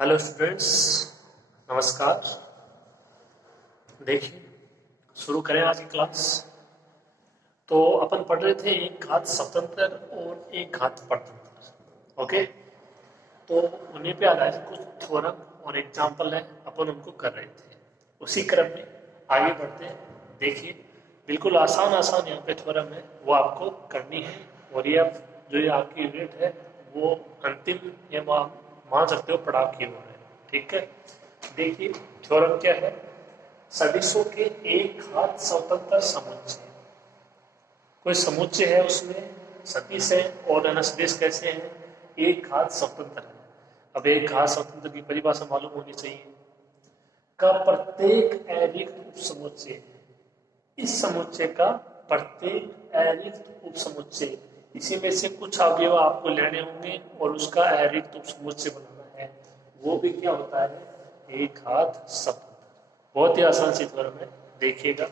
Hello students, नमस्कार। देखिए, शुरू करें आज की क्लास। तो अपन पढ़ रहे थे एक घात स्वतंत्र और एक घात परतंत्र। ओके, तो उन्हीं पे आधारित कुछ थ्योरम और एग्जाम्पल है, अपन उनको कर रहे थे। उसी क्रम में आगे बढ़ते हैं। देखिए, बिल्कुल आसान आसान यहाँ पे थ्योरम है, वो आपको करनी है। और ये अब जो ये आपकी यूनिट है वो अंतिम या मान सकते हो पड़ाव की ओर है। ठीक है, देखिए थ्योरम क्या है। सदिशों के एक घात स्वतंत्र समुच्चय। कोई समुच्चय है, उसमें सदिश है और अनसदिश कैसे हैं, एक घात स्वतंत्र है। अब एक घात स्वतंत्र की परिभाषा मालूम होनी चाहिए। का प्रत्येक अरिक्त उपसमुच्चय, इस समुच्चय का प्रत्येक अरिक्त उपसमुच्चय, इसी में से कुछ अवयव आपको लेने होंगे और उसका अरिक्त उपसमुच्चय बनाना है। वो भी क्या होता है, एक घात स्वतंत्र। बहुत ही आसान सी थ्योरम है, देखिएगा।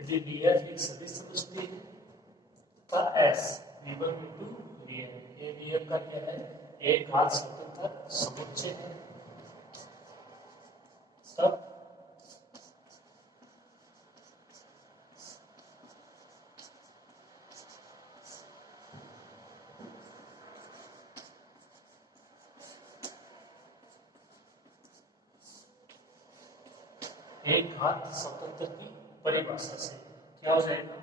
यदि डीएफ एक सदिश समझते हैं का एस v1 v2 vn, ये डीएफ का क्या है, एक घात स्वतंत्र समुच्चय है। तब एक घात स्वतंत्र की परिभाषा से क्या हो जाएगा,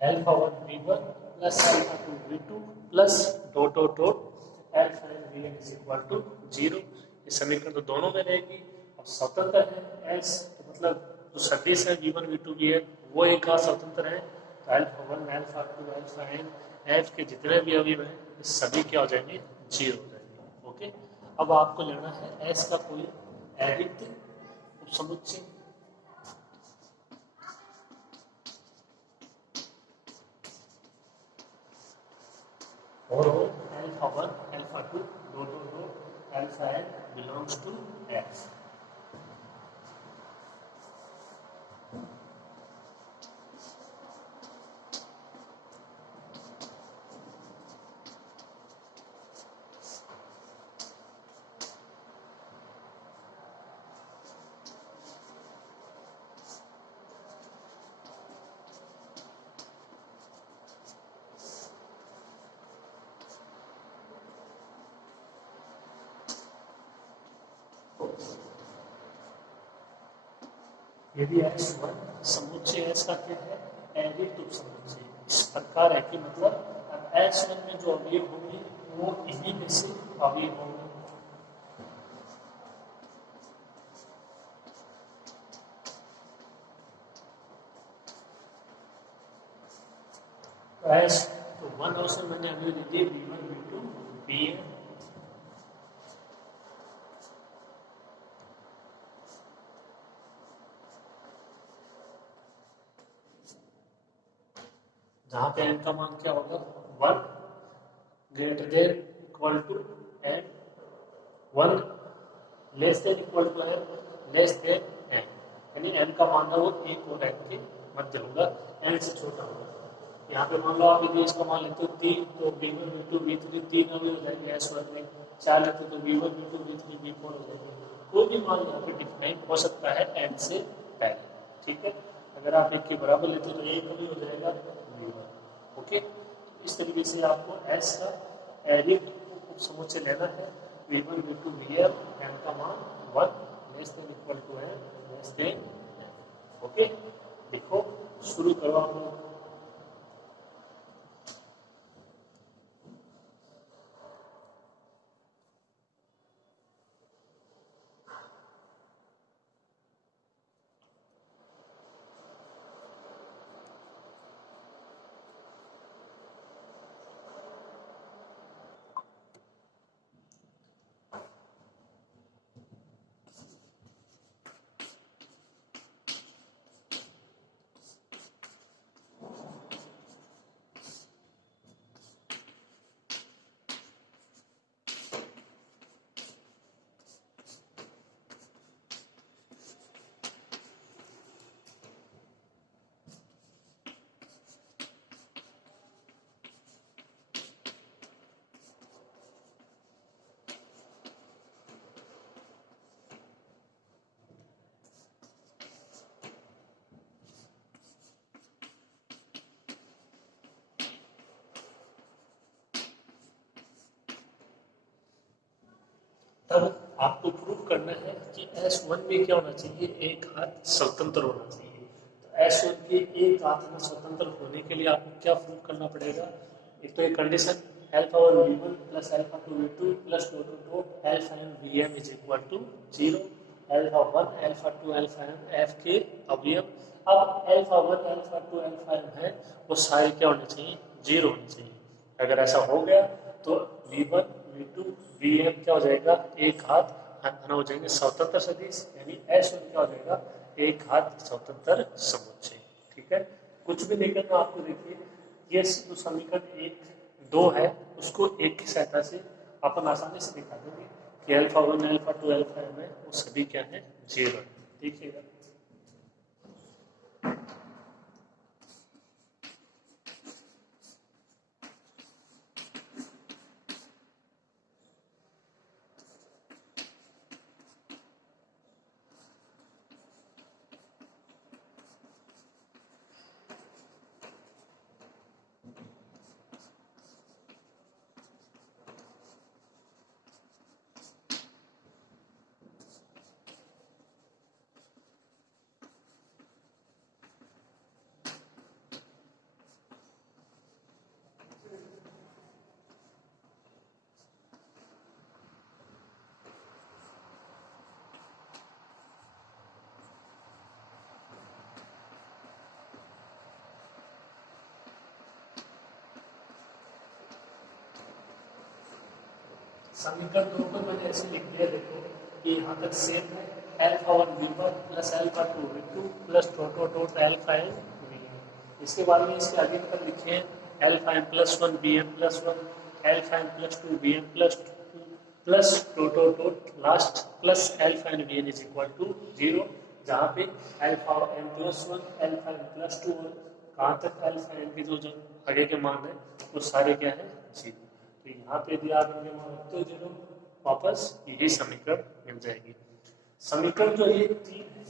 alpha 1 v1 plus alpha 2 v2 plus dot dot dot alpha n vn is equal to 0। ये समीकरण तो दोनों में रहेगी। अब स्वतंत्र है एस, तो मतलब जो सदिश है v1 v2 vn वो एक का स्वतंत्र है। तो alpha 1 alpha 2 alpha n F के जितने भी अवयव हैं सभी क्या हो जाएंगे, 0 हो जाएंगे। ओके, अब आपको लेना है एस का कोई अरिक्त उपसमुच्चय। और वो alpha 1 alpha 2 dot dot dot alpha n belongs to x। यदि S1 समुच्चय S का क्या है, अरिक्त उपसमुच्चय इस प्रकार है कि मतलब अब S1 में जो अवयव होंगे वो इन्हीं में से अवयव होंगे। तो S तो 1 ऑप्शन मैंने अभी दे दिए v1 v2 vn। जहां पे n का मान क्या होगा, 1 greater than equal to n 1 less than equal to n, less than n, यानी एन का मान है वो एक और एन के मध्य होगा, एन से छोटा होगा। यहाँ पे मान लो आप यदि इसका मान लेते हो 3, तो v1 v2 v3 तीन अभी हो जाएंगे एस वन में, 4 लेते हो तो v1 v2 v3 v4 हो जाएंगे। कोई भी मान यहाँ पे डिफाइन हो सकता है एन से पहले, ठीक है। अगर आप एक के बराबर लेते हो तो एक कभी हो जाएगा v1, ओके। इस तरीके से आपको एस का एरिक उपसमुच्चय लेना है, v1 v2 vm, एन का मान 1, less than equal to n, less than n, okay. देखो शुरू करो आप लोग। तब आपको प्रूव करना है कि S1 में क्या होना चाहिए, एक हाथ स्वतंत्र होना चाहिए। तो S1 के एक हाथ में स्वतंत्र होने के लिए आपको क्या प्रूव करना पड़ेगा, एक तो एक condition alpha one v1 plus alpha two v2 plus two two dot alpha n vm is equal to 0, alpha one alpha two alpha n F के अवयव। अब alpha one alpha two alpha n है वो सारे क्या होने चाहिए, 0 होने चाहिए। अगर ऐसा हो गया तो v1 v2 vm क्या हो जाएगा, एक हाथ घन हो जाएंगे स्वतंत्र सदिश, यानी S1 क्या हो जाएगा, एक हाथ स्वतंत्र समुच्चय, ठीक है। कुछ भी नहीं करना आपको, देखिए ये जो समीकरण एक दो है उसको एक की सहायता से अपन आसानी से दिखा देंगे कि alpha one alpha two alpha m है वो सभी क्या है, 0 है। देखिएगा समीकरण दो को मैंने ऐसे लिख दिया, देखो कि यहाँ तक सेम है, alpha one V one plus alpha two V two plus dot dot dot alpha n V n. इसके बाद में इसके आगे तक लिखे हैं alpha n plus one B n plus one, alpha n plus two B n plus two plus dot dot dot last plus alpha n V n is equal to 0, जहाँ पे alpha n plus one alpha n plus two और कहाँ तक alpha N के जो आगे के मान है वो सारे क्या है, 0। तो यहाँ पे यदि आप इनके मान रखते हो 0, वापस यही समीकरण मिल जाएगी। समीकरण जो ये तीन है,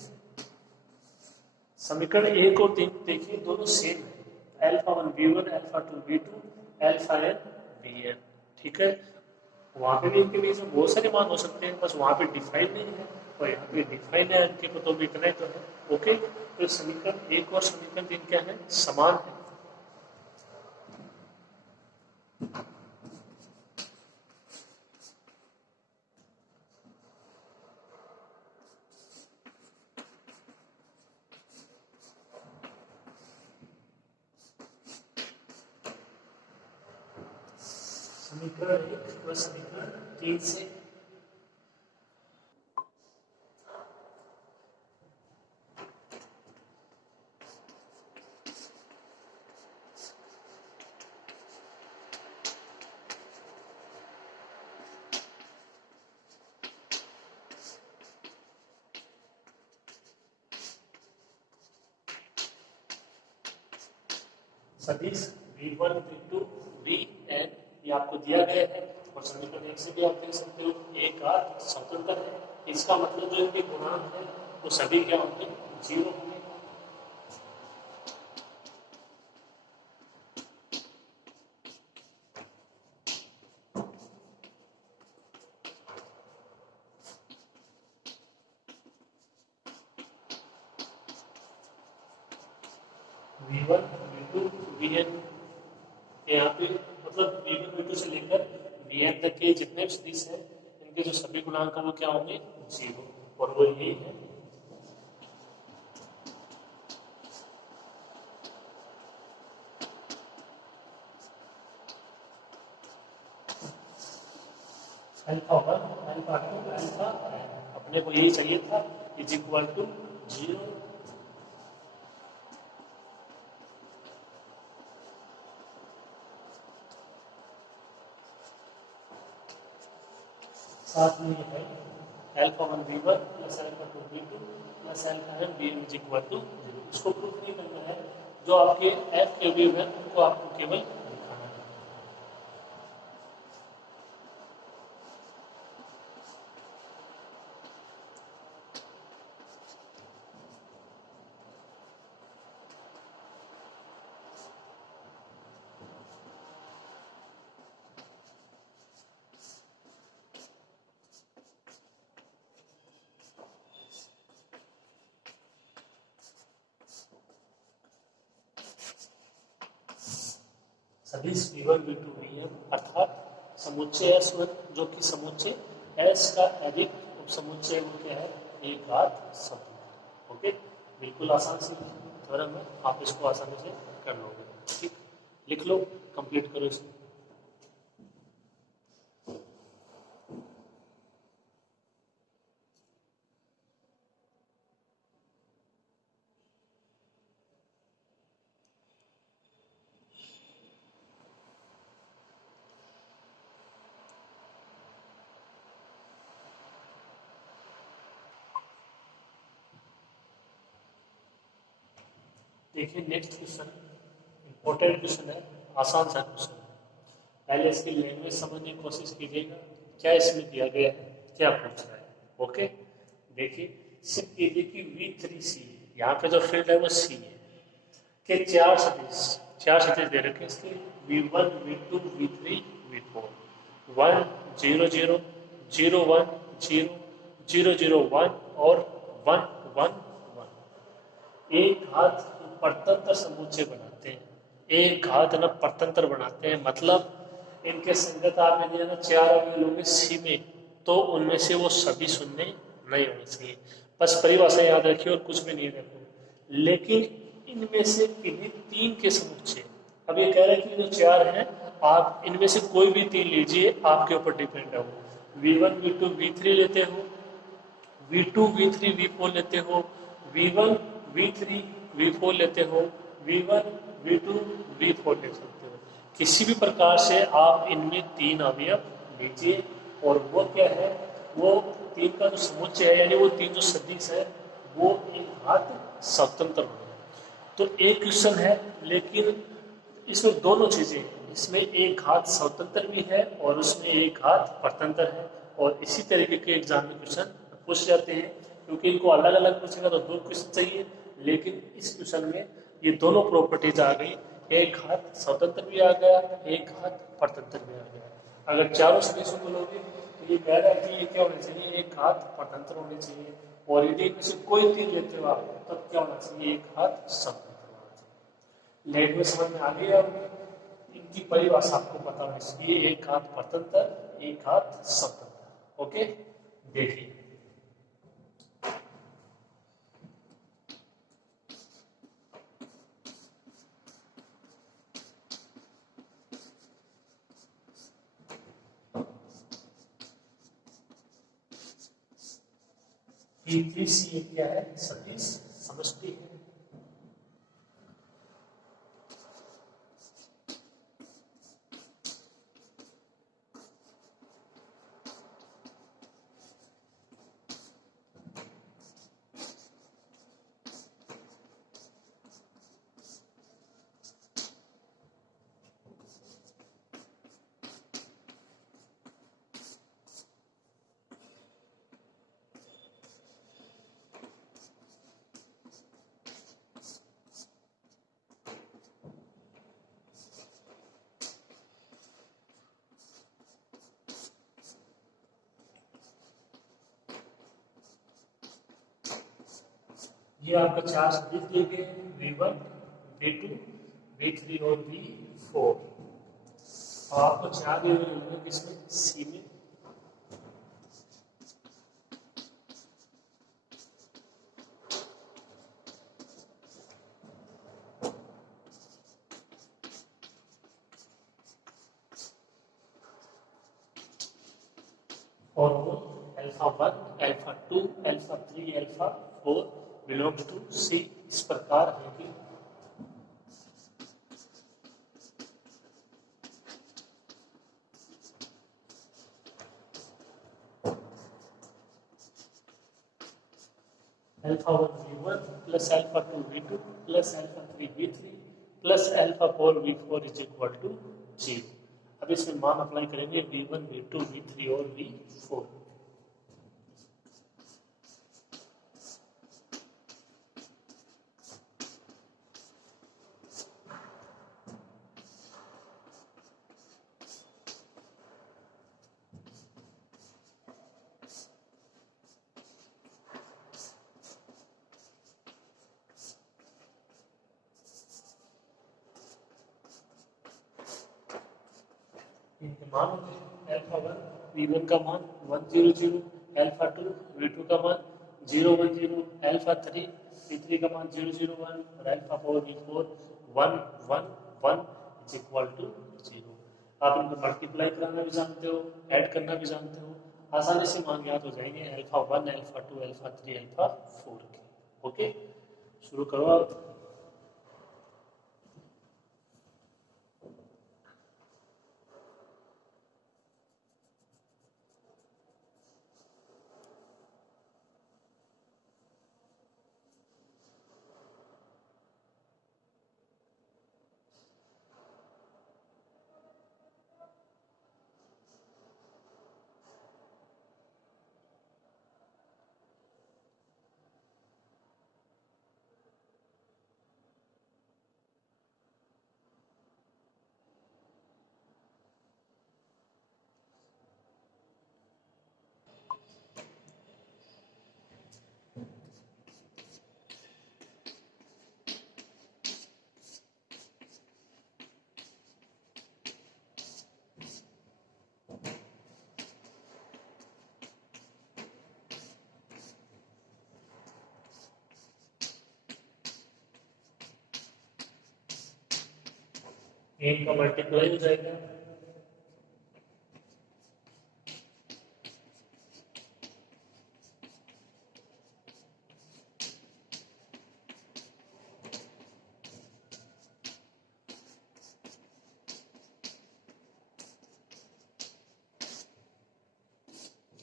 समीकरण एक और तीन देखिए दोनों सेम है, alpha one B one alpha two B two alpha n B n, ठीक है। वहां पे भी इनके बीच में बहुत सारे मान हो सकते हैं, बस वहां पे डिफाइन नहीं है और यहाँ पे डिफाइन है, इनके को तो भी इतना ही तो है, ओके। तो समीकरण एक और समीकरण तीन क्या है, समान है। समीकरण एक और समीकरण तीन से सदिश V1 V2 Vn ये आपको दिया गया है और समीकरण 1 से भी आप देख सकते हो एक घात स्वतंत्र है, इसका मतलब जो इनके गुणांक है वो सभी क्या होंगे, 0 होंगे। V1 V2 Vn यहाँ पे मतलब V1 V2 से लेकर Vn तक के जितने भी सदिश हैं इनके जो सभी गुणांक वो क्या होंगे, 0, और वो यही है। अल्फा 1 अल्फा 2 अल्फा n, अपने को यही चाहिए था, इज इक्वल टू 0। साथ में ये है alpha 1 V1 plus alpha 2 V2 plus alpha n Vn is equal to 0। इसको प्रूफ नहीं करना है, जो आपके एफ के वेव है उनको आपको केवल दिखाना है। सदिश V1 V2 Vn अर्थात समुच्चय S1 जो कि समुच्चय S का अधिक उपसमुच्चय वो क्या है, एक घात स्वतंत्र। ओके, बिल्कुल आसान से थ्योरम है, आप इसको आसानी से कर लोगे। ठीक, लिख लो, कंप्लीट करो इसको। देखिए नेक्स्ट क्वेश्चन इंपॉर्टेंट क्वेश्चन है, आसान सा क्वेश्चन है। पहले इसकी लैंग्वेज समझने की कोशिश कीजिएगा, क्या इसमें दिया गया है, क्या पूछ रहा है। ओके, देखिए सिर्फ कीजिए कि V3C, यहाँ पे जो फील्ड है वो C है, कि चार सदिश दे रखे इसके V1 V2 V3 V4, 1 0 0 0 1 0 0 0 1 और 1 1 1 एक घात परतंत्र समुच्चय बनाते हैं, एक घात न परतंत्र बनाते हैं, मतलब इनके संगत आपने दिया ना चार अवयव होंगे सी में, तो उनमें से वो सभी शून्य नहीं होने चाहिए। बस परिभाषा याद रखिए और कुछ भी नहीं रखो। लेकिन इनमें से किन्हीं तीन के समुच्चय, अब ये कह रहे हैं कि जो चार हैं आप इनमें से कोई भी तीन लीजिए, आपके ऊपर डिपेंड है। V1 V2 V3 लेते हो, V2 V3 V4 लेते हो, V1 V3 V4 लेते हो, V1 V2 V4 ले सकते हो। किसी भी प्रकार से आप इनमें तीन अवयव लीजिए, और वो क्या है, वो तीन का जो समुच्चय है यानी वो तीन जो सदिश है वो एक घात स्वतंत्र होगा। तो एक क्वेश्चन है, लेकिन इसमें दोनों चीजें, इसमें एक घात स्वतंत्र भी है और उसमें एक घात परतंत्र है, और इसी तरीके के एग्जाम में क्वेश्चन पूछ जाते हैं। क्योंकि इनको अलग अलग पूछेगा तो दो क्वेश्चन चाहिए, लेकिन इस क्वेश्चन में ये दोनों प्रॉपर्टीज आ गई, एक घात स्वतंत्र भी आ गया, एक घात परतंत्र भी आ गया। अगर चारों सदस्यों को लोगे तो ये कह रहा है कि ये क्या होना चाहिए, एक घात परतंत्र होनी चाहिए, और यदि इनमें से कोई तीन लेते हो आप तब क्या होना चाहिए, एक घात स्वतंत्र होना चाहिए। लैंग्वेज में समझ में आ गई आपकी, इनकी परिभाषा आपको पता होनी चाहिए, एक घात परतंत्र, एक घात स्वतंत्र। ओके, देखिए V3C क्या है, सदिश समष्टि है। ये आपका चार सदिश दिए गए V1, V2, V3 और V4। आपको चार दिए हुए होंगे किसमें, सी में। और वो α1, α2, α3, α4 बिलोंग्स टू सी। इस प्रकार है कि α1 V1 plus α2 V2 plus α3 V3 plus α4 V4 is equal to 0। अब इसमें मान अप्लाई करेंगे V1, V2, V3 और V4। मान α1 V1 का मान 100, α2 V2 का मान 010, α3 V3 का मान 001 और α4 V4 111 इज इक्वल टू 0। आप इनको मल्टीप्लाई करना भी जानते हो, ऐड करना भी जानते हो, आसानी से मान याद हो जाएंगे α1, α2, α3, α4 के। ओके, शुरू करो आप। एक का मल्टीप्लाई हो जाएगा,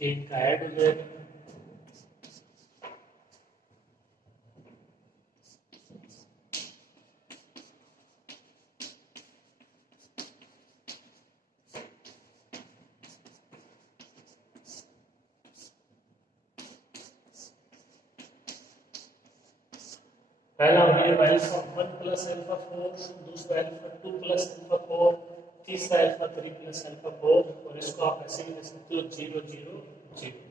एक का ऐड हो जाएगा, पहला हो गया α1 प्लस α4, दूसरा α2 प्लस α4, तीसरा α3 प्लस α4 और इसको आप ऐसे ही लिख सकते हो 0 0 0।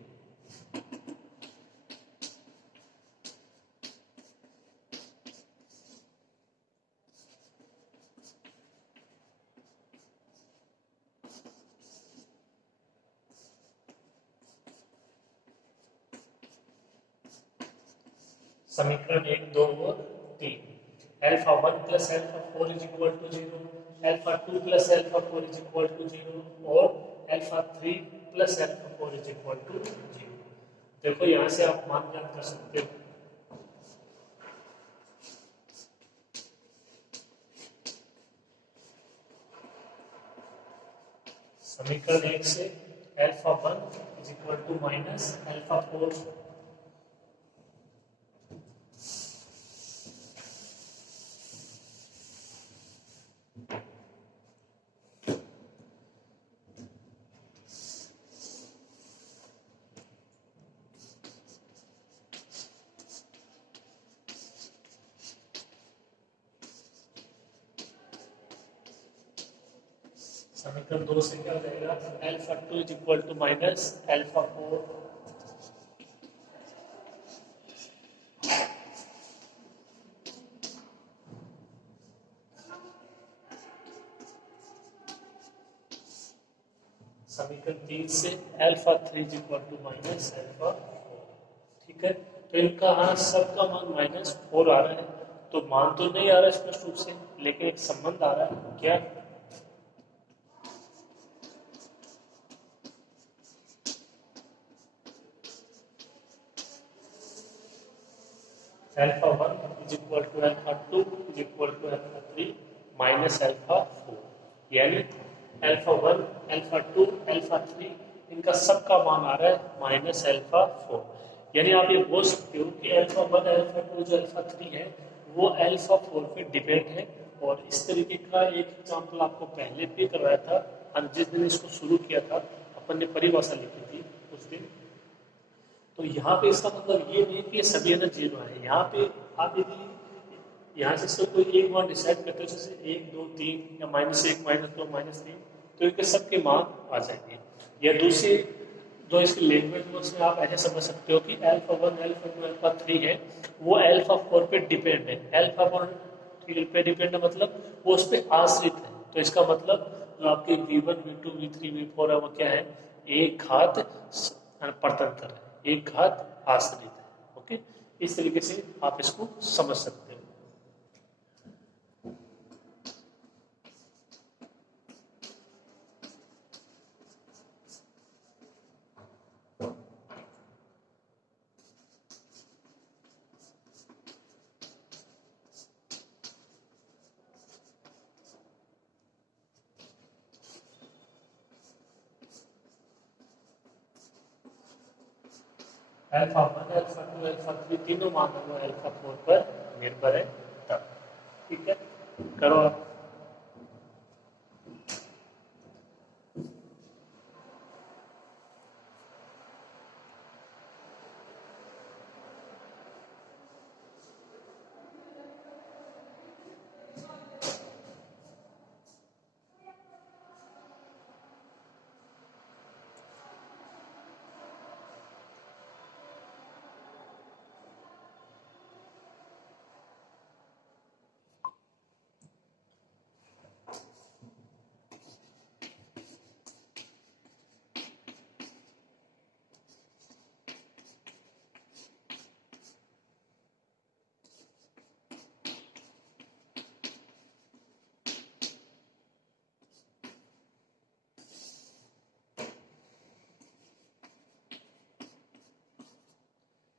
समीकरण 1, 2 और 3। α1 plus α4 is equal to 0, α2 plus α4 is equal to 0 और α3 प्लस α4 इज इक्वल टू 0। देखो यहां से आप मान ज्ञात कर सकते हो। समीकरण 1 से α1 इज इक्वल टू माइनस α4, समीकरण 2 से क्या हो जाएगा, α2 इज इक्वल टू माइनस α4, समीकरण 3 से alpha 3 is equal to minus alpha 4। ठीक है, तो इनका हाँ सबका मान -4 आ रहा है, तो मान तो नहीं आ रहा है स्पष्ट रूप से, लेकिन एक संबंध आ रहा है क्या, alpha 1 is equal to alpha 2 is equal to alpha 3 minus alpha 4, यानी अल्फा 1 अल्फा 2 अल्फा 3 इनका सबका मान आ रहा है माइनस अल्फा 4। यानी आप ये बोल सकते हो कि अल्फा 1 अल्फा 2 जो अल्फा 3 है वो अल्फा 4 पे डिपेंड है। और इस तरीके का एक एग्जाम्पल आपको पहले भी करवाया था, और जिस दिन इसको शुरू किया था अपन ने परिभाषा लिखी थी उस दिन। तो यहाँ पे इसका मतलब ये नहीं कि ये सभी ना जीरो है, यहाँ पे आप यदि यहाँ से कोई एक मान डिसाइड करते हो जैसे 1 2 3 या -1 -2 -3, तो इनके सबके मान आ जाएंगे। या दूसरी जो इसकी लैंग्वेज में उसमें आप ऐसे समझ सकते हो कि अल्फा 1 अल्फा 2 अल्फा 3 है वो अल्फा 4 पे डिपेंड है। अल्फा 4 पे डिपेंड है मतलब वो उस पर आश्रित है। तो इसका मतलब जो आपके V1 V2 V3 V4 है वो क्या है, एक घात परतंत्र है, एक घात आश्रित है। ओके, इस तरीके से आप इसको समझ सकते हो। अल्फा 1 अल्फा 2 अल्फा 3 तीनों मान वो अल्फा 4 पर निर्भर है तब। ठीक है, करो आप।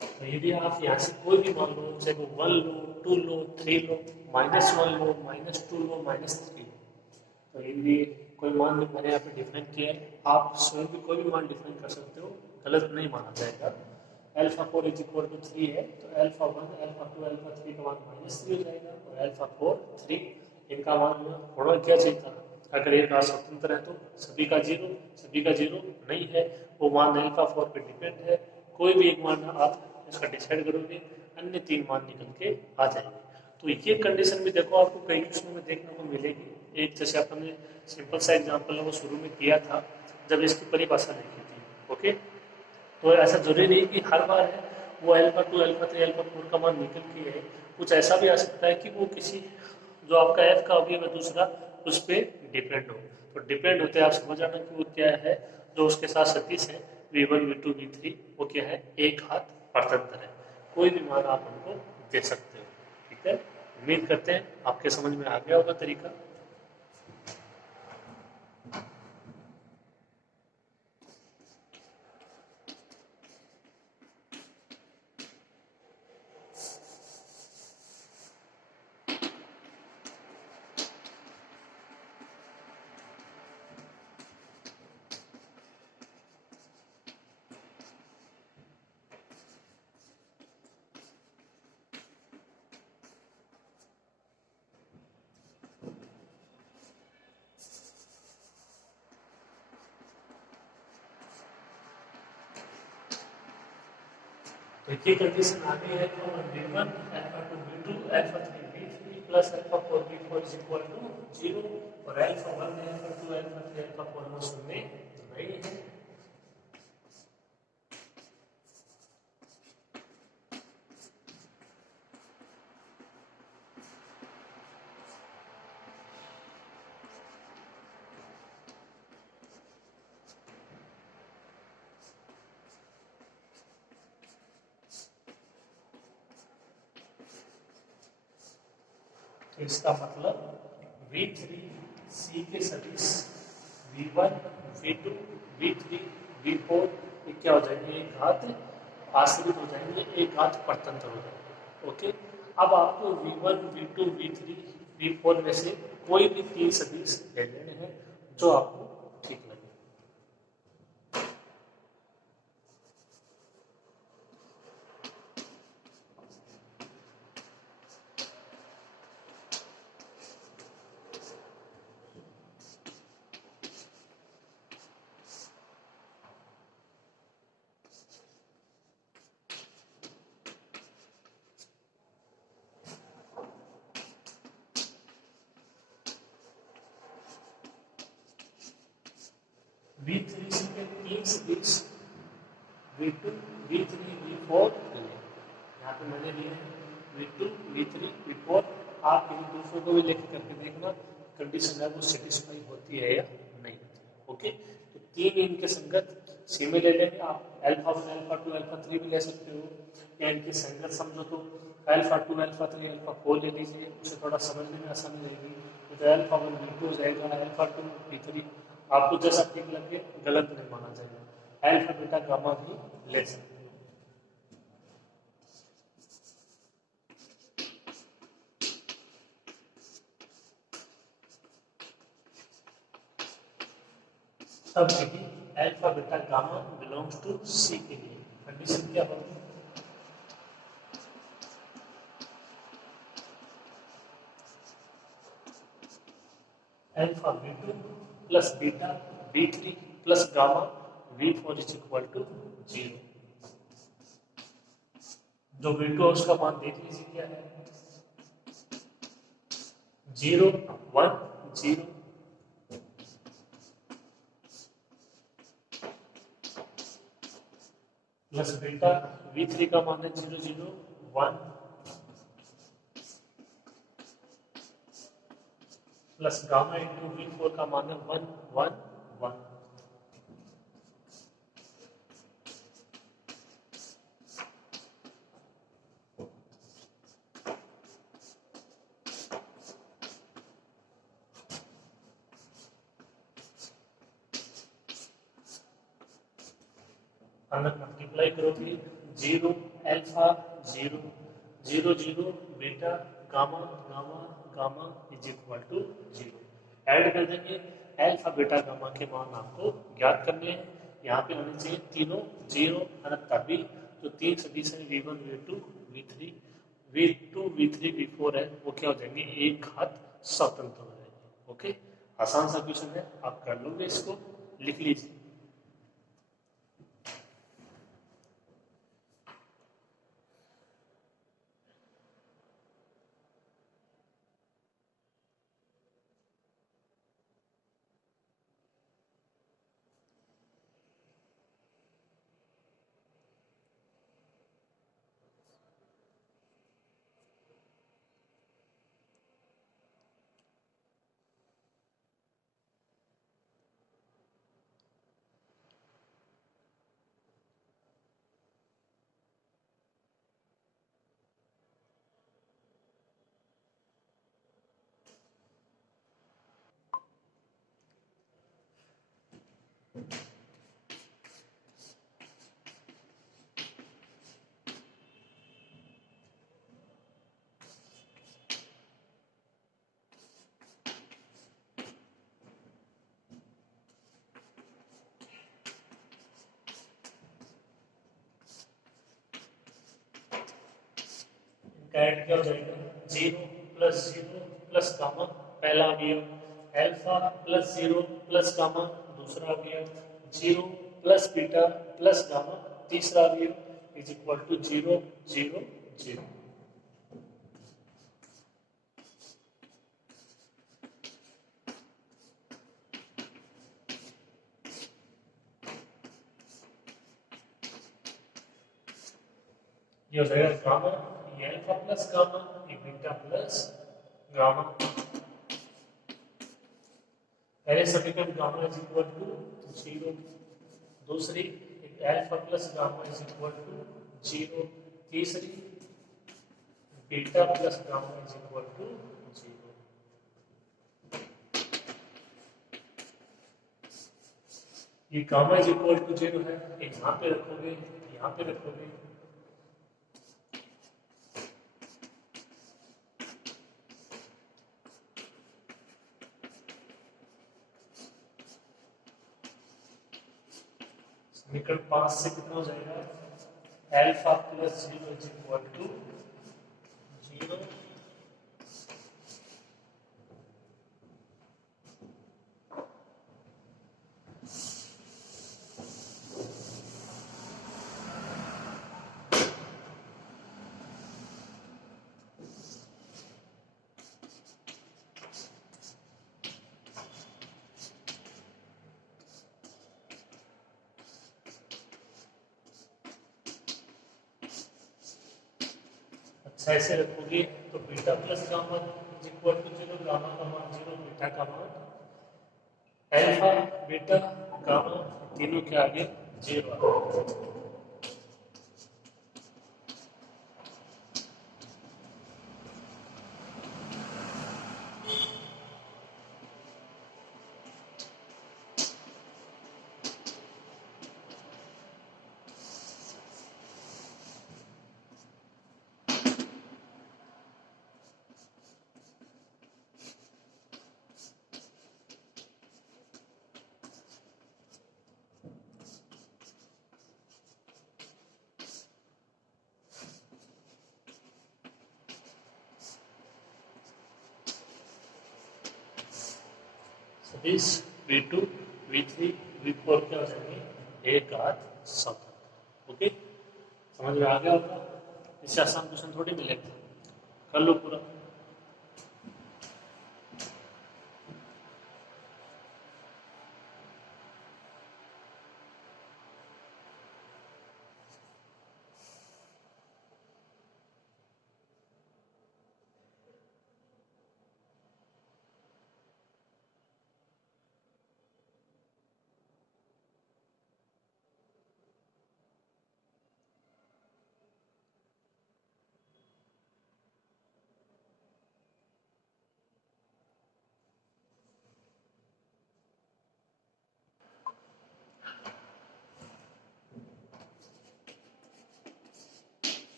तो यदि आप यहाँ से कोई भी मान लो, चाहे वो 1 लो 2 लो 3 लो -1 लो -2 लो -3 लो, तो यदि कोई मान मैंने यहाँ पे डिफाइन किया है, आप स्वयं भी कोई भी मान डिफाइन कर सकते हो, गलत नहीं माना जाएगा। अल्फा 4 इज इक्वल टू 3 है तो अल्फा 1 अल्फा 2 अल्फा 3 का मान -3 हो जाएगा, और अल्फा 4 3 इनका मान होना क्या चाहिए था, अगर एक राशि स्वतंत्र है तो सभी का जीरो नहीं है, वो मान अल्फा 4 पे डिपेंड है। कोई भी एक मान आप इसका डिसाइड करोगे, अन्य तीन मान निकल के आ जाएंगे। तो ये कंडीशन भी देखो आपको कई क्वेश्चनों में देखने को मिलेगी। एक जैसे अपन ने सिंपल सा एग्जांपल है वो शुरू में किया था जब इसकी परिभाषा लिखी थी। ओके, तो ऐसा जरूरी नहीं कि हर बार है वो अल्फा 2 अल्फा 3 अल्फा 4 का मान निकल के है। कुछ ऐसा भी आ सकता है कि वो किसी जो आपका एफ का अवयव है दूसरा उस पर डिपेंड हो। तो डिपेंड होते हैं आप समझ आना कि वो क्या है, जो उसके साथ सदिश है V1 V2 V3 वो क्या है, एक हाथ परतंत्र है। कोई भी मान आप उनको दे सकते हो। ठीक है, उम्मीद करते हैं आपके समझ में आ गया होगा तरीका। तो ये कंडीशन आ गई है तो V1 alpha 2 V2 alpha 3 V3 plus alpha 4 V4 is equal to 0, और अल्फा 1 अल्फा 2 अल्फा 3 अल्फा 4 वो शून्य नहीं है। इसका मतलब V3 C के सदिश V1 V2 V3 V4 ये क्या हो जाएंगे, एक घात आश्रित हो जाएंगे, एक घात परतंत्र हो जाएंगे। ओके, अब आपको V1 V2 V3 V4 में से कोई भी 3 सदिश ले लेने हैं जो आपको ठीक लगे। V3 C के 3 सदिश V2 V3 V4 लिए, यहाँ पे मैंने लिए V2 V3 V4। आप इन दूसरों को भी लेकर करके देखना कंडीशन है वो सेटिस्फाई होती है या नहीं। ओके, तो 3 इनके संगत सी में ले लेंगे आप, अल्फा 1 अल्फा 2 अल्फा 3 भी ले सकते हो, या इनकी संगत समझो तो अल्फा 2 अल्फा 3 अल्फा 4 ले लीजिए, उसे थोड़ा समझने में आसानी रहेगी। तो अल्फा 1 V2 हो जाएगा, अल्फा 2 V3, आपको जैसा ठीक लगे, गलत नहीं माना जाएगा। अल्फा बीटा गामा भी ले सकते हो। अब देखिए alpha beta gamma belongs to C के लिए कंडीशन क्या होगी, alpha V2 plus beta V3 plus gamma V4 is equal to 0। जो V2 है उसका मान देख लीजिए क्या है, 0 1 0, प्लस बीटा V3 का मान है 0 0 1, प्लस गामा इंटू V4 का मान है 1 1 1। अगर मल्टीप्लाई करोगे 0 alpha 0 0 0 beta gamma gamma gamma is equal to 0। Add कर देंगे, अल्फा बीटा गामा के मान आपको ज्ञात करने हैं। यहाँ पे होने चाहिए तीनों 0, तभी जो 3 सदिश है V1 V2 V3 V2 V3 V4 है वो क्या हो जाएंगे, एक घात स्वतंत्र हो जाएंगे। ओके, आसान सा क्वेश्चन है, आप कर लोगे, इसको लिख लीजिए। ऐड क्या हो जाएगा, 0 प्लस गामा पहला अवयव, अल्फा प्लस 0 प्लस गामा दूसरा अवयव, 0 प्लस बीटा प्लस गामा तीसरा अवयव इज इक्वल टू 0 0 0। ये हो जाएगा गामा, ये अल्फा प्लस गामा, ये बीटा प्लस गामा। पहले समीकरण गामा इज इक्वल टू 0, दूसरी alpha plus gamma is equal to 0, तीसरी beta plus gamma is equal to 0। ये गामा इज इक्वल टू 0 है, ये यहाँ पे रखोगे, यहाँ पे रखोगे, समीकरण 5 से कितना हो जाएगा, alpha plus 0 is equal to 0। अच्छा ऐसे रखोगे तो beta plus gamma is equal to 0, gamma का मान 0, बीटा का मान अल्फा, बीटा, गामा तीनों के आगे 0 आ। सदिश V2, V3, V4 क्या हो जाएंगे, एक आध सप्तक। ओके, समझ में आ गया होगा। इससे आसान क्वेश्चन थोड़ी मिलेगा, कर लो पूरा।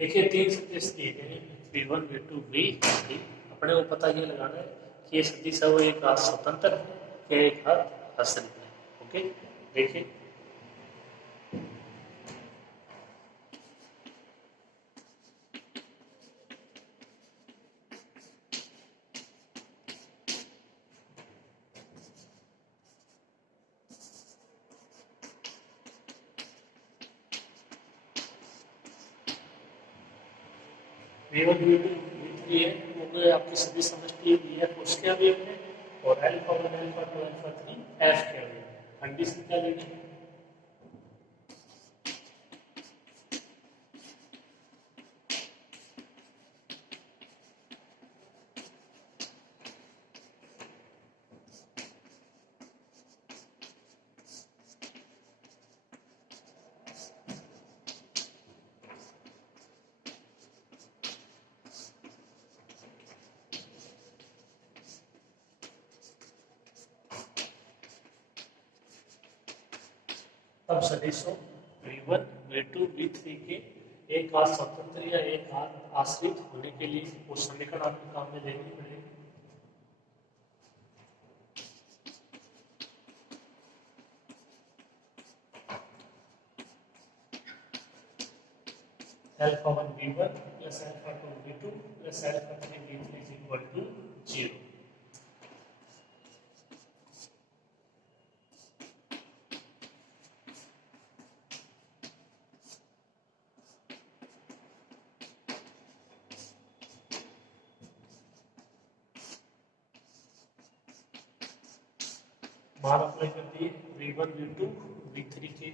देखिए तीन सदिश दिए गए, V1, V2, V3। अपने को पता ये लगाना है कि ये सदिश है वो एक हाथ स्वतंत्र है या एक हाथ आश्रित है। ओके, देखिए V1, V2, V3 है, वो कोई आपकी सदिश समष्टि VF उसके अवयव है, और अल्फा 1, अल्फा 2, अल्फा 3 F के अवयव है। कंडीशन क्या लेनी है, तब सदिशों V1, V2, V3 के एक हाथ स्वतंत्र या एक हाथ आश्रित होने के लिए वो समीकरण आपको काम में लेनी पड़ेगी। Alpha 1 V1 plus alpha 2 V2 plus alpha 3 V3 is equal to 0। मान अप्लाई कर दिए V1, V2, V3 के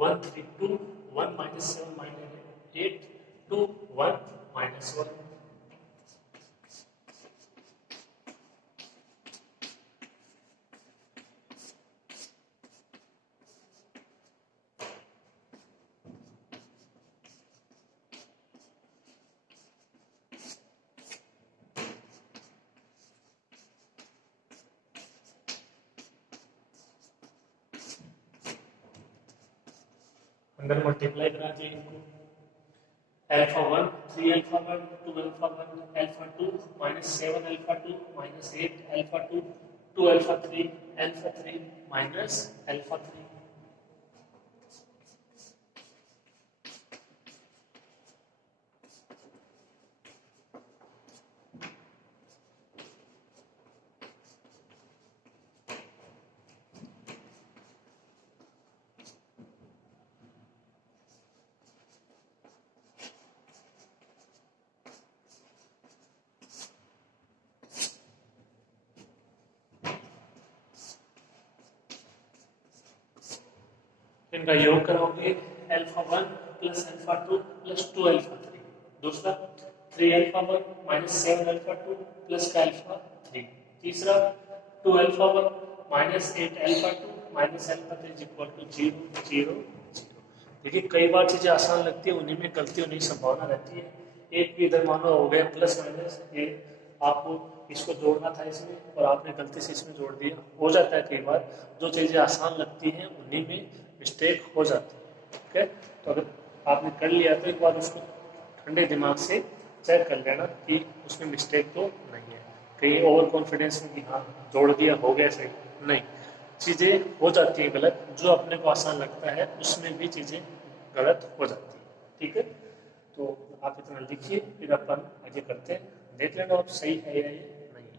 1, 3, 2, 1 माइनस 7 माइनस 8, 2, 1 माइनस 1। अंदर मल्टीप्लाई करा दिया इनको, alpha 1 3 alpha 1 2 alpha 1 alpha 2 minus 7 alpha 2 minus 8 alpha 2 2 alpha 3 minus alpha 3। इनका योग कराओगे alpha 1 plus alpha 2 plus 2 alpha 3, दूसरा 3 अल्फा 1 माइनस 7 अल्फा 2 प्लस का अल्फा 3, तीसरा 2 alpha 1 minus 8 alpha 2 minus alpha 3 is equal to 0 0 0। देखिए कई बार चीजें आसान लगती है, उन्हीं में गलती होने की संभावना रहती है। एक भी इधर मानो हो गया प्लस माइनस, ये आपको इसको जोड़ना था इसमें और आपने गलती से इसमें जोड़ दिया, हो जाता है कई बार। जो चीजें आसान लगती हैं उन्हीं में मिस्टेक हो जाती है। ओके, तो अगर आपने कर लिया तो एक बार उसको ठंडे दिमाग से चेक कर लेना कि उसमें मिस्टेक तो नहीं है, कहीं ओवर कॉन्फिडेंस में कि हाँ जोड़ दिया हो गया सही, नहीं, चीज़ें हो जाती है गलत। जो अपने को आसान लगता है उसमें भी चीज़ें गलत हो जाती है। ठीक है, तो आप इतना लिखिए, फिर अपन आगे करते हैं, देख लेना आप सही है या ये नहीं है।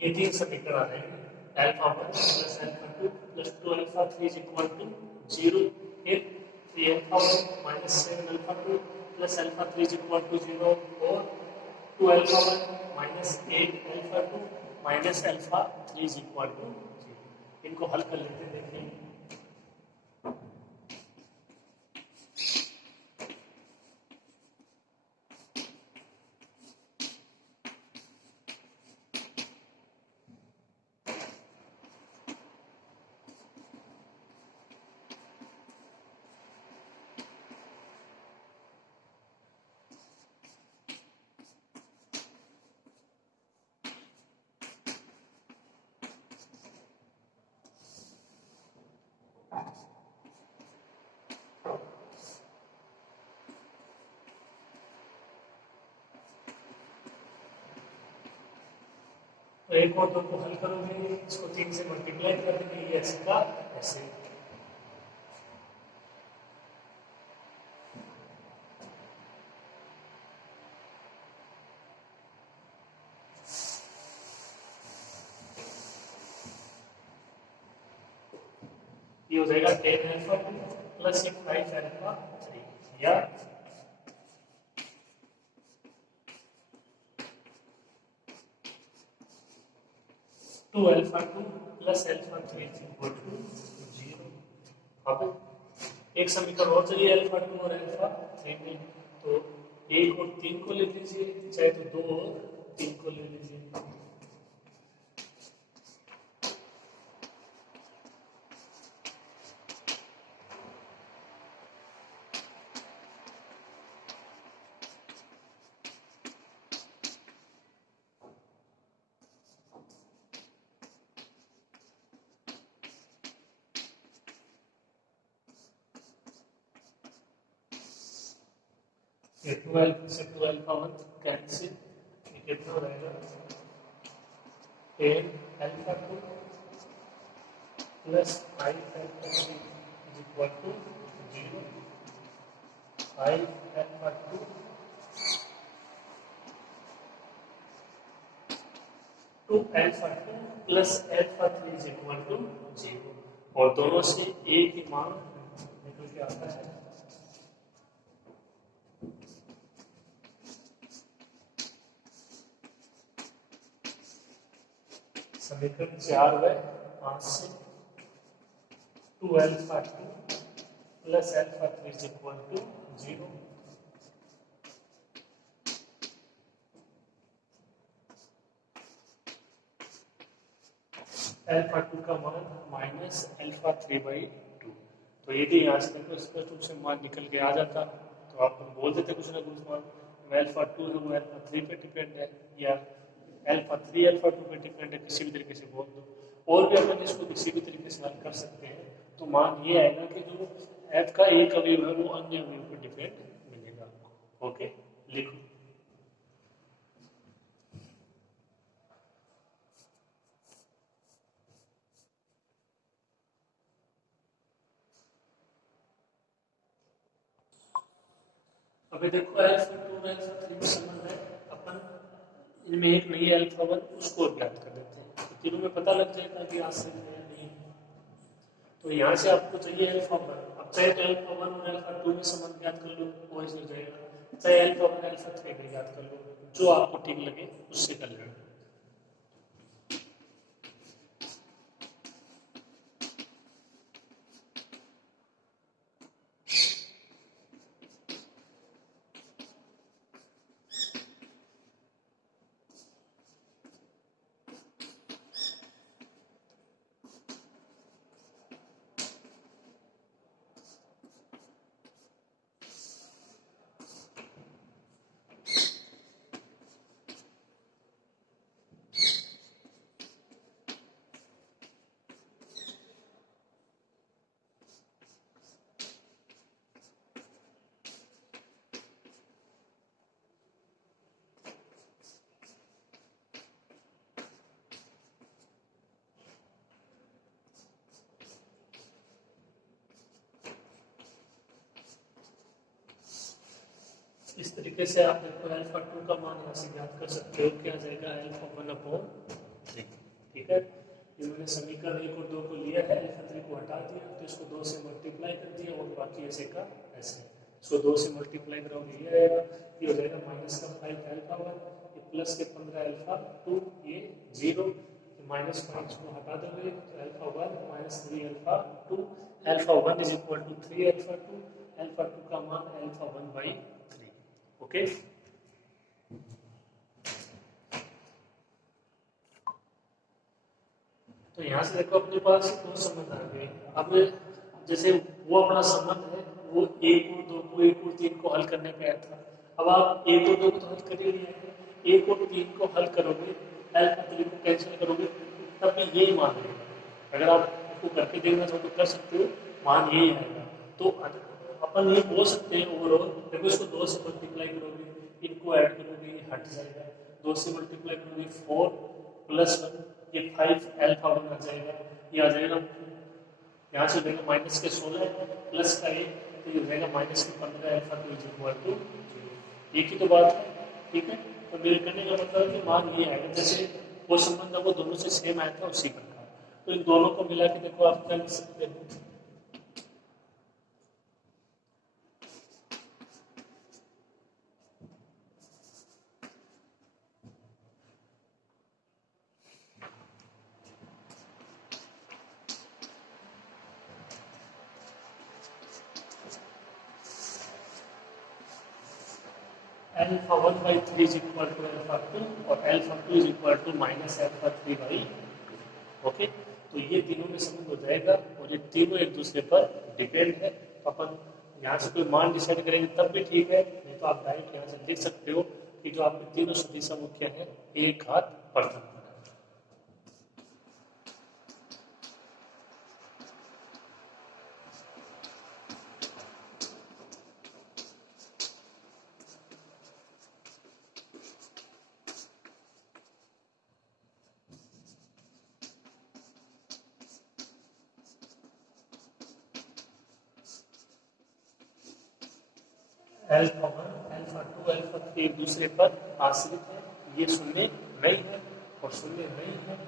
ये तीन समीकरण आ रहे हैं, alpha 1 plus alpha 2 plus 2 alpha 3 is equal to 0, फिर 3 alpha 1 minus 7 alpha 2 plus alpha 3 is equal to 0 और 2 alpha 1 minus 8 alpha 2 minus alpha 3 is equal to 0। इनको हल कर लेते हैं, देखिए तो एक और दो को हल करोगे, इसको 3 से मल्टीप्लाई कर देंगे, ये ऐसे का ऐसे। ये हो जाएगा 10 अल्फा 2 प्लस 5 अल्फा 3 या 2 alpha 2 plus alpha 3 is equal to 0। अब एक समीकरण और चाहिए अल्फा 2 और अल्फा 3 में, तो 1 और 3 को ले लीजिए, चाहे तो 2 और 3 को ले लीजिए। ये 12 से 12 का 1 कैंसिल, ये कितना हो जाएगा 10 alpha 2 plus 5 alpha 3 equal to 0, 5 alpha 2 two alpha 2 plus alpha 3 is equal to 0, और दोनों से ए की मान निकल के आता है समीकरण 4 व 5 से 2 alpha 2 plus alpha 3 is equal to 0, alpha 2 का मान माइनस अल्फा 3/2। तो यदि यहाँ से देखो स्पष्ट रूप से मान निकल के आ जाता तो आप बोल देते कुछ ना कुछ मान, अल्फा 2 है वो अल्फा 3 पे डिपेंड है या अल्फा 3 अल्फा 2 पे डिपेंड है, किसी भी तरीके से बोल दो। और भी अपन इसको किसी भी तरीके से हल कर सकते हैं। तो मान ये आएगा कि जो एफ का एक अवयव है वो अन्य अवयव पर डिपेंड मिलेगा आपको। ओके, लिखो। अभी देखो अल्फा 2 अल्फा 3 में संबंध है, अपन इनमें एक नहीं है अल्फा 1, उसको ज्ञात कर देते हैं। तो तीनों में पता लग जाएगा कि आश्रित है या नहीं। तो यहाँ से आपको चाहिए अल्फा 1, अब चाहे तो अल्फा 1 और अल्फा 2 में संबंध ज्ञात कर लो, वो ऐसे हो जाएगा। चाहे अल्फा 1 अल्फा 3 में ज्ञात कर लो, जो आपको ठीक लगे उससे कर लेना। इस तरीके से आप देखो अल्फा 2 का मान यहाँ से ज्ञात कर सकते हो, क्या जाएगा अल्फा 1/3। ठीक है, ये मैंने समीकरण 1 और 2 को लिया है, अल्फा 3 को हटा दिया तो इसको 2 से मल्टीप्लाई कर दिया और बाकी ऐसे का ऐसे। इसको 2 से मल्टीप्लाई करोगे ये आएगा, ये हो जाएगा माइनस का 5 अल्फा 1, ये प्लस के 15 अल्फा 2, ये 0, माइनस 5 को हटा दोगे तो alpha 1 minus 3 alpha 2, alpha 1 is equal to 3 alpha 2, alpha 2 का मान अल्फा 1/3। ओके, तो यहाँ से देखो अपने पास दो संबंध आ गए। अब जैसे वो अपना संबंध है वो 1 और 2 को 1 और 3 को हल करने पे आया था। अब आप 1 और 2 को तो हल कर ही लिया है, 1 और 3 को हल करोगे, अल्फा 3 को कैंसिल करोगे तब भी यही मान रहेगा। अगर आप इसको करके देखना चाहो तो कर सकते हो, मान यही आएगा। तो अपन ये बोल सकते हैं ओवरऑल, देखो इसको 2 से मल्टीप्लाई करोगे, इनको ऐड करोगे, ये हट जाएगा। 2 से मल्टीप्लाई करोगे 4 प्लस 1, ये 5 अल्फा 1 आ जाएगा, ये आ जाएगा यहाँ से हो जाएगा माइनस के 16 प्लस का 1, तो ये हो जाएगा माइनस के 15 अल्फा 2 इज इक्वल टू 0। एक ही तो बात है। ठीक है, तो मेरे करने का मतलब है कि मान ये आएगा जैसे वो संबंध है वो दोनों से सेम आया था उसी प्रकार, तो इन दोनों को मिला के देखो आप क्या लिख सकते हो। Alpha 1/3 is equal to alpha 2 और alpha 2 is equal to minus alpha 3/2। Okay, तो ये तीनों में संबंध हो जाएगा और ये तीनों एक दूसरे पर डिपेंड है। तो अपन यहाँ से कोई मान डिसाइड करेंगे तब भी ठीक है, नहीं तो आप डायरेक्ट यहाँ से लिख सकते हो कि जो आपके तीनों सदिश मुख्य है एक घात प्रथम। अल्फा 1 अल्फा 2 अल्फा 3 एक दूसरे पर आश्रित है, ये शून्य नहीं है और शून्य नहीं है।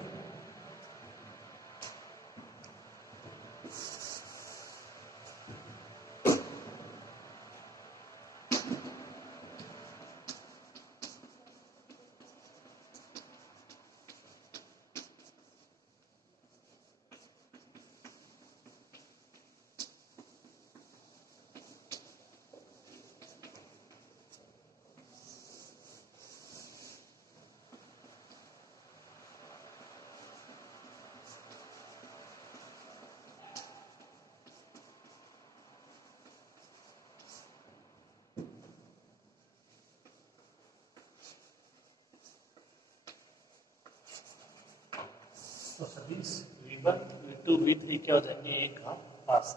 तो सदिश V1 V2 V3 क्या हो जाएंगे, एक घात पास।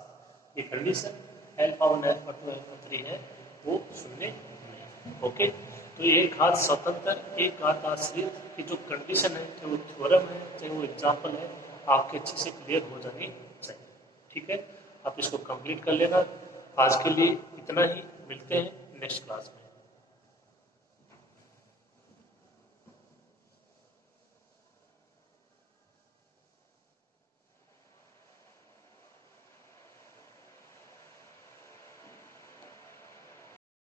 ये कंडीशन अल्फा 1 अल्फा 2 अल्फा 3 है वो शून्य नहीं। ओके, तो एक घात स्वतंत्र एक घात आश्रित की जो कंडीशन है, चाहे वो थ्योरम है चाहे वो एग्जाम्पल है, आपके अच्छे से क्लियर हो जानी चाहिए। ठीक है, आप इसको कंप्लीट कर लेना। आज के लिए इतना ही, मिलते हैं नेक्स्ट क्लास में।